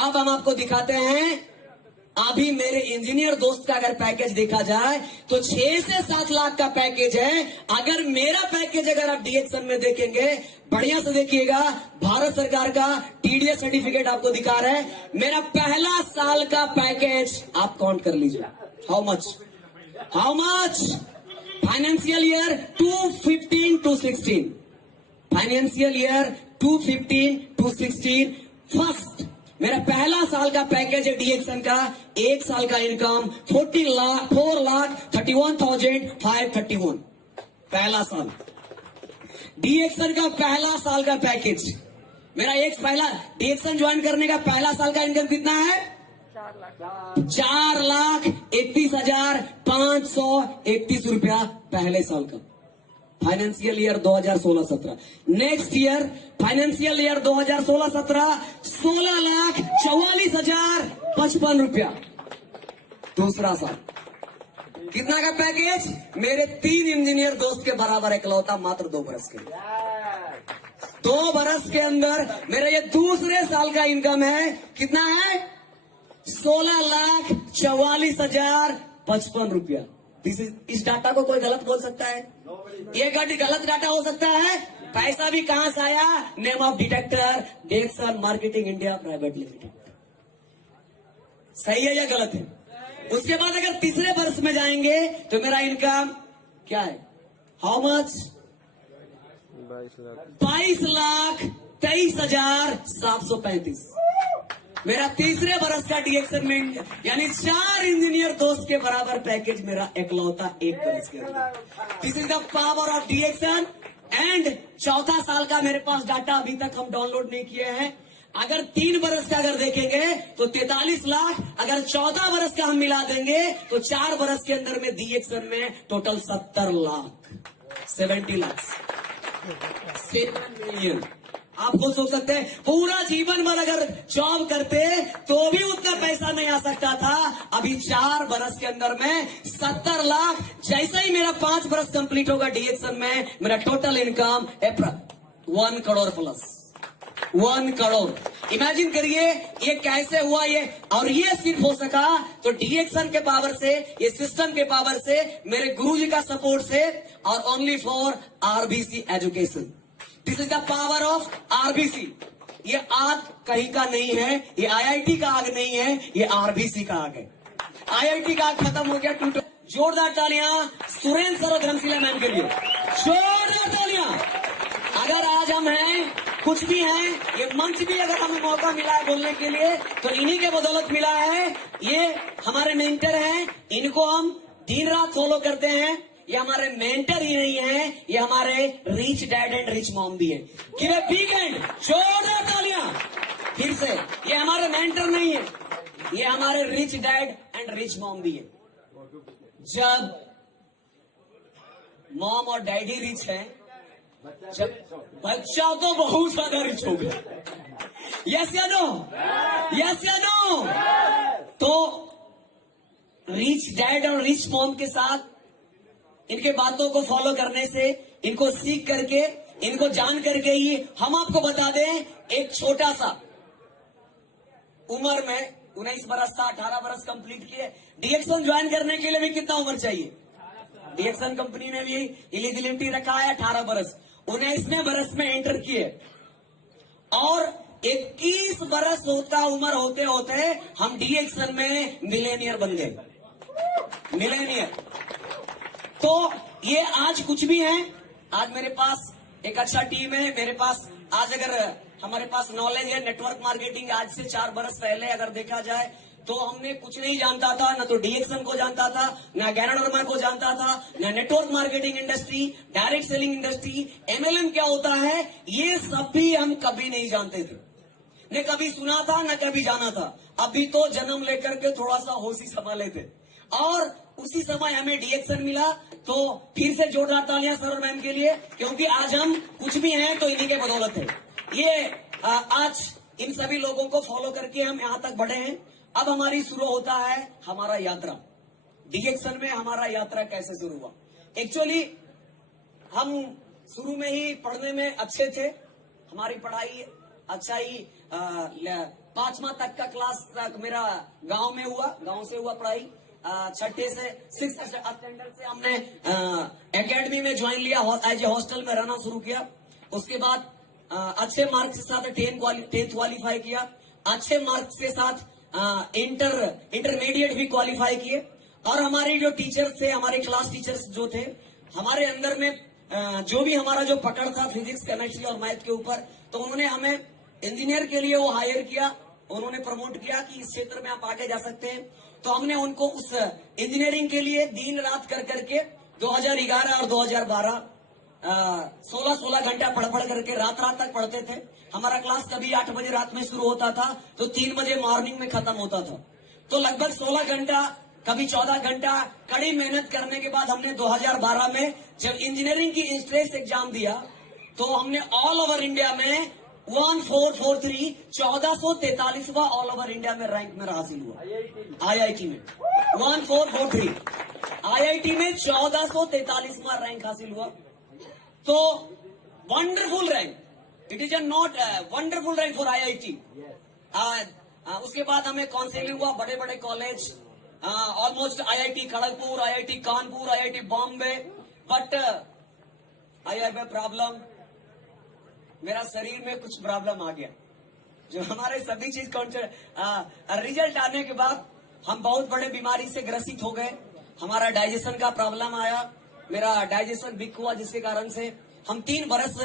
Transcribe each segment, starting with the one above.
अब हम आपको दिखाते हैं, अभी मेरे इंजीनियर दोस्त का अगर पैकेज देखा जाए तो 6 से 7 लाख का पैकेज है। अगर मेरा पैकेज अगर आप डीएक्सन में देखेंगे, बढ़िया से देखिएगा, भारत सरकार का टीडीएस सर्टिफिकेट आपको दिखा रहा है। मेरा पहला साल का पैकेज आप काउंट कर लीजिए, how much financial year 2015 to 16, financial year 2015 to 16 first मेरा पहला साल का पैकेज है डीएक्सन का। एक साल का इनकम 4,31,531 पहला साल। डीएक्सन का पहला साल का पैकेज मेरा पहला डीएक्सन ज्वाइन करने का पहला साल का इनकम कितना है? 4,31,531 रुपया पहले साल का, financial year 2016-17। Next year financial year 2016-17 16,44,055 रुपया दूसरा साल। कितना का पैकेज? मेरे 3 इंजीनियर दोस्त के बराबर इकलौता, मात्र 2 बरस के। 2 बरस के अंदर मेरा ये दूसरे साल का इनकम है, कितना है? 16,44,055 रुपया। इस डाटा को कोई गलत बोल सकता है? ये गलत डाटा हो सकता है? पैसा भी कहां से आया? Name of detector DXN marketing India private limited. सही है या गलत है? उसके बाद अगर तीसरे वर्ष में जाएंगे तो मेरा इनकम क्या है? How much? 22,23,735 मेरा तीसरे बरस का डीएक्सन में, यानी 4 इंजीनियर दोस्त के बराबर पैकेज मेरा इकलौता 1 बरस के अंदर। This is the power of DXN. And चौथा साल का मेरे पास डाटा अभी तक हम डाउनलोड नहीं किए हैं। अगर 3 बरस का अगर देखेंगे तो 43 लाख, अगर 14 बरस का हम मिला देंगे तो 4 बरस के अंदर में डीएक्सन में टोटल 70 लाख, 70 लाख, 7 मिलियन। आप खुद सोच सकते हैं, पूरा जीवन भर अगर जॉब करते तो भी उतना पैसा नहीं आ सकता था। अभी 4 बरस के अंदर में 70 लाख। जैसे ही मेरा 5 बरस कंप्लीट होगा डीएक्सन में, मेरा total income 1 crore plus, 1 crore. Imagine करिए ये कैसे हुआ ये, और ये सिर्फ हो सका तो डीएक्सन के पावर से, ये सिस्टम के पावर से, मेरे गुरुजी का सपोर्ट से, और only for RBC education. This is the power of RBC. ये आग कहीं का नहीं है, ये आईआईटी का आग नहीं है, ये आरबीसी का आग है। आईआईटी का आग खत्म हो गया, टूट। जोरदार तालियां सुरेंद्र सर और धर्मशिला मैम के लिए, जोरदार तालियां। अगर आज हम हैं, कुछ भी हैं, ये मंच भी अगर हमें मौका मिला है बोलने के लिए तो इन्हीं के बदौलत मिला है। ये हमारे मेंटर हैं, इनको हम दिन रात फॉलो करते हैं। ये हमारे मेंटर ही नहीं है, ये हमारे rich dad and rich mom भी है। गिव अ बिग हैंड, जोरदार तालियां फिर से। ये हमारे मेंटर नहीं है, ये हमारे rich dad and rich mom भी है। जब मॉम और डैडी रिच है, जब बच्चा तो बहुत ज्यादा रिच हो गया। यस या नो? यस या नो? तो रिच डैड और रिच मॉम के साथ इनके बातों को फॉलो करने से, इनको सीख करके, इनको जान करके ही हम आपको बता दें, एक छोटा सा उम्र में 19 बरस था, 18 बरस कंप्लीट किए। डीएक्सन ज्वाइन करने के लिए भी कितना उम्र चाहिए? डीएक्सन कंपनी ने भी एलिजिबिलिटी रखा है 18 बरस। 19वें बरस में एंटर किए और 21 बरस होता उम्र होते होते हम डीएक्सन में मिलेनियर बन गए। मिलेनियर तो ये आज कुछ भी है। आज मेरे पास एक अच्छा टीम है, मेरे पास आज अगर हमारे पास नॉलेज है नेटवर्क मार्केटिंग। आज से 4 बरस पहले अगर देखा जाए तो हमने कुछ नहीं जानता था, न तो डीएक्सन को जानता था, न गैरनरमा को जानता था, न network marketing industry, direct selling industry, MLM क्या होता है, ये सब भी हम कभी नहीं जानते थे, न कभी सुना था, न कभी जाना था। अभी तो जन्म लेकर के थोड़ा सा होश ही संभाले थे और उसी समय हमें डीएक्सन मिला। तो फिर से जोरदार तालियां सर और मैम के लिए, क्योंकि आज हम कुछ भी हैं तो इन्हीं के बदौलत है। ये आज इन सभी लोगों को फॉलो करके हम यहां तक बढ़े हैं। अब हमारी शुरू होता है हमारा यात्रा। डीएक्सन में हमारा यात्रा कैसे शुरू हुआ? एक्चुअली हम शुरू में ही पढ़ने में अच्छे थे, हमारी पढ़ाई अच्छा ही 5वां तक का क्लास तक मेरा गांव में हुआ, गांव से हुआ पढ़ाई। छठे से 6th स्टैंडर्ड से हमने एकेडमी में ज्वाइन लिया, एज ए हॉस्टल में रहना शुरू किया। उसके बाद अच्छे मार्क्स के साथ 10th क्वालिफाई किया, अच्छे मार्क्स के साथ इंटरमीडिएट भी क्वालिफाई किए। और हमारे जो टीचर्स थे, हमारे क्लास टीचर्स जो थे, हमारे अंदर में जो भी हमारा जो पकड़ था फिजिक्स, केमिस्ट्री और मैथ के ऊपर, तो उन्होंने हमें इंजीनियर के लिए वो हायर किया, उन्होंने प्रमोट किया कि इस क्षेत्र में आप आगे जा सकते हैं। तो हमने उनको उस इंजीनियरिंग के लिए दिन रात कर करके 2011 और 2012 16 घंटा पढ़ करके रात तक पढ़ते थे। हमारा क्लास कभी 8 बजे रात में शुरू होता था तो 3 बजे मॉर्निंग में खत्म होता था। तो लगभग 16 घंटा, कभी 14 घंटा कड़ी मेहनत करने के बाद हमने 2012 में जब इंजीनियरिंग की एंट्रेंस एग्जाम दिया तो हमने ऑल ओवर इंडिया में 1443 1443वां ऑल ओवर इंडिया में रैंक मेरा हासिल हुआ। आईआईटी में 1443 आईआईटी में 1443वां रैंक हासिल हुआ। तो wonderful rank, it is a not wonderful rank for IIT. उसके बाद हमें काउंसिलिंग हुआ बड़े बड़े college, almost IIT Kharagpur, IIT Kanpur, IIT Bombay. But I have a problem, मेरा शरीर में कुछ प्रॉब्लम आ गया। जो हमारे सभी चीज रिजल्ट आने के बाद हम बहुत बड़े बीमारी से ग्रसित हो गए। हमारा डाइजेशन का प्रॉब्लम आया, मेरा डाइजेशन वीक हुआ, जिसके कारण से हम 3 बरस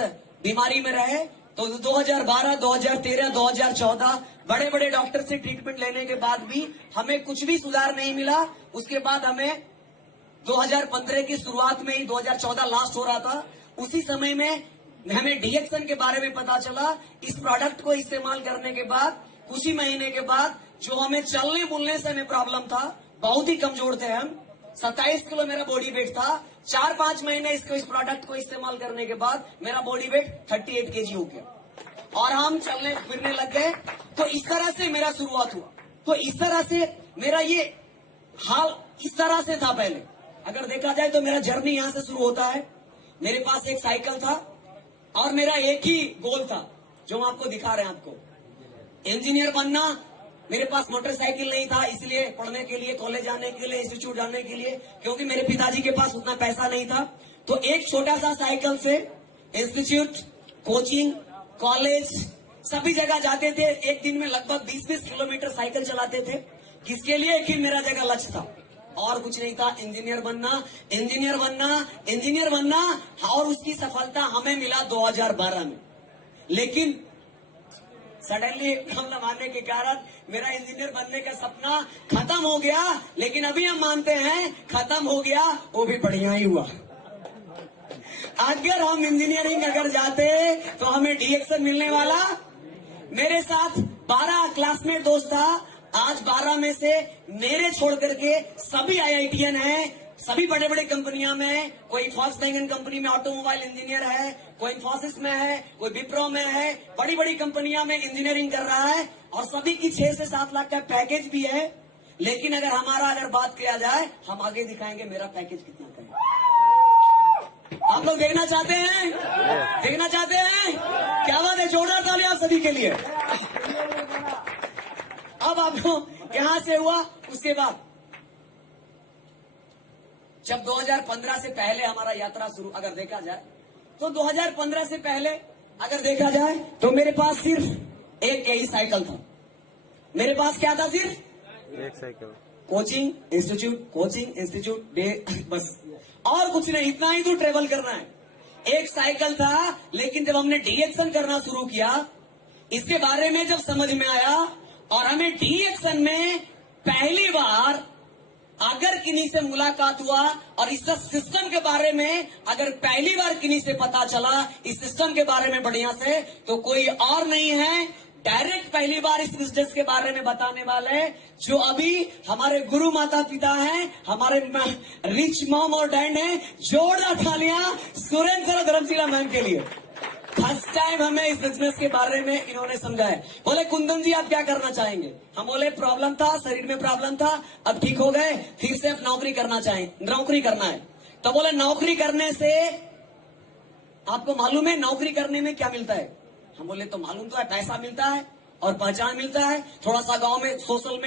बीमारी में रहे। तो 2012, 2013, 2014 बड़े बड़े डॉक्टर से ट्रीटमेंट लेने के बाद भी हमें कुछ भी सुधार नहीं मिला। उसके बाद हमें 2015 की शुरुआत में ही, 2014 लास्ट हो रहा था, उसी समय में हमें डीएक्सन के बारे में पता चला। इस प्रोडक्ट को इस्तेमाल करने के बाद कुछ ही महीने के बाद जो हमें चलने बोलने से हमें प्रॉब्लम था, बहुत ही कमजोर थे हम, 27 किलो मेरा बॉडी वेट था। 4-5 महीने इस प्रोडक्ट को इस्तेमाल करने के बाद मेरा बॉडी वेट 38 kg हो गया और हम चलने फिरने लग गए। तो इस तरह से मेरा शुरुआत हुआ। तो इस तरह से मेरा ये हाल इस तरह से था। पहले अगर देखा जाए तो मेरा जर्नी यहां से शुरू होता है। मेरे पास एक साइकिल था और मेरा एक ही गोल था जो हम आपको दिखा रहे हैं, आपको इंजीनियर बनना। मेरे पास मोटरसाइकिल नहीं था, इसलिए पढ़ने के लिए, कॉलेज जाने के लिए, इंस्टीट्यूट जाने के लिए, क्योंकि मेरे पिताजी के पास उतना पैसा नहीं था। तो एक छोटा सा साइकिल से इंस्टीट्यूट, कोचिंग, कॉलेज सभी जगह जाते थे। एक दिन में लगभग 20-20 किलोमीटर साइकिल चलाते थे। किसके लिए? कि मेरा जगह लक्ष्य था और कुछ नहीं था, इंजीनियर बनना, इंजीनियर बनना, इंजीनियर बनना। और उसकी सफलता हमें मिला 2012 में। लेकिन सडनली हमला मारने के कारण मेरा इंजीनियर बनने का सपना खत्म हो गया। लेकिन अभी हम मानते हैं खत्म हो गया, वो भी बढ़िया ही हुआ। अगर हम इंजीनियरिंग अगर जाते तो हमें डीएक्सन मिलने वाला। मेरे साथ 12 क्लासमेट दोस्त था, आज 12 में से मेरे छोड़ करके सभी आईआईटीएन हैं, सभी बड़े बड़े कंपनियां में। कोई फॉक्सवैगन कंपनी में ऑटोमोबाइल इंजीनियर है, कोई इन्फोसिस में है, कोई विप्रो में है, बड़ी बड़ी कंपनियां में इंजीनियरिंग कर रहा है और सभी की 6 से 7 लाख का पैकेज भी है। लेकिन अगर हमारा अगर बात किया जाए, हम आगे दिखाएंगे मेरा पैकेज कितना का है। आप लोग देखना चाहते हैं? देखना चाहते हैं? क्या बात है, जोरदार तालियां आप सभी के लिए। अब आपको यहां से हुआ, उसके बाद जब 2015 से पहले हमारा यात्रा शुरू अगर देखा जाए तो 2015 से पहले अगर देखा जाए तो मेरे पास सिर्फ एक यही साइकिल था। मेरे पास क्या था? सिर्फ एक साइकिल, कोचिंग इंस्टीट्यूट डे, बस और कुछ नहीं। इतना ही तो ट्रेवल करना है। एक साइकिल था। लेकिन जब हमने डीएक्सन करना शुरू किया, इसके बारे में जब समझ में आया और हमें डीएक्सन में पहली बार अगर किन्हीं से मुलाकात हुआ और इस सिस्टम के बारे में अगर पहली बार किन्हीं से पता चला इस सिस्टम के बारे में बढ़िया से, तो कोई और नहीं है, डायरेक्ट पहली बार इस बिजनेस के बारे में बताने वाले जो अभी हमारे गुरु माता पिता हैं, हमारे रिच मॉम और डैड हैं। जोरदार तालियां सुरेंद्र धर्मशिला मैम के लिए। फर्स्ट टाइम हमें इस बिजनेस के बारे में इन्होंने समझाया। बोले कुंदन जी आप क्या करना चाहेंगे? हम बोले प्रॉब्लम था, शरीर में प्रॉब्लम था, अब ठीक हो गए, फिर से अब नौकरी करना है। तो बोले नौकरी करने से आपको मालूम है नौकरी करने में क्या मिलता है? हम बोले तो मालूम तो है, पैसा मिलता है। और पहचान मिलता है, थोड़ा सा गांव में सोशल में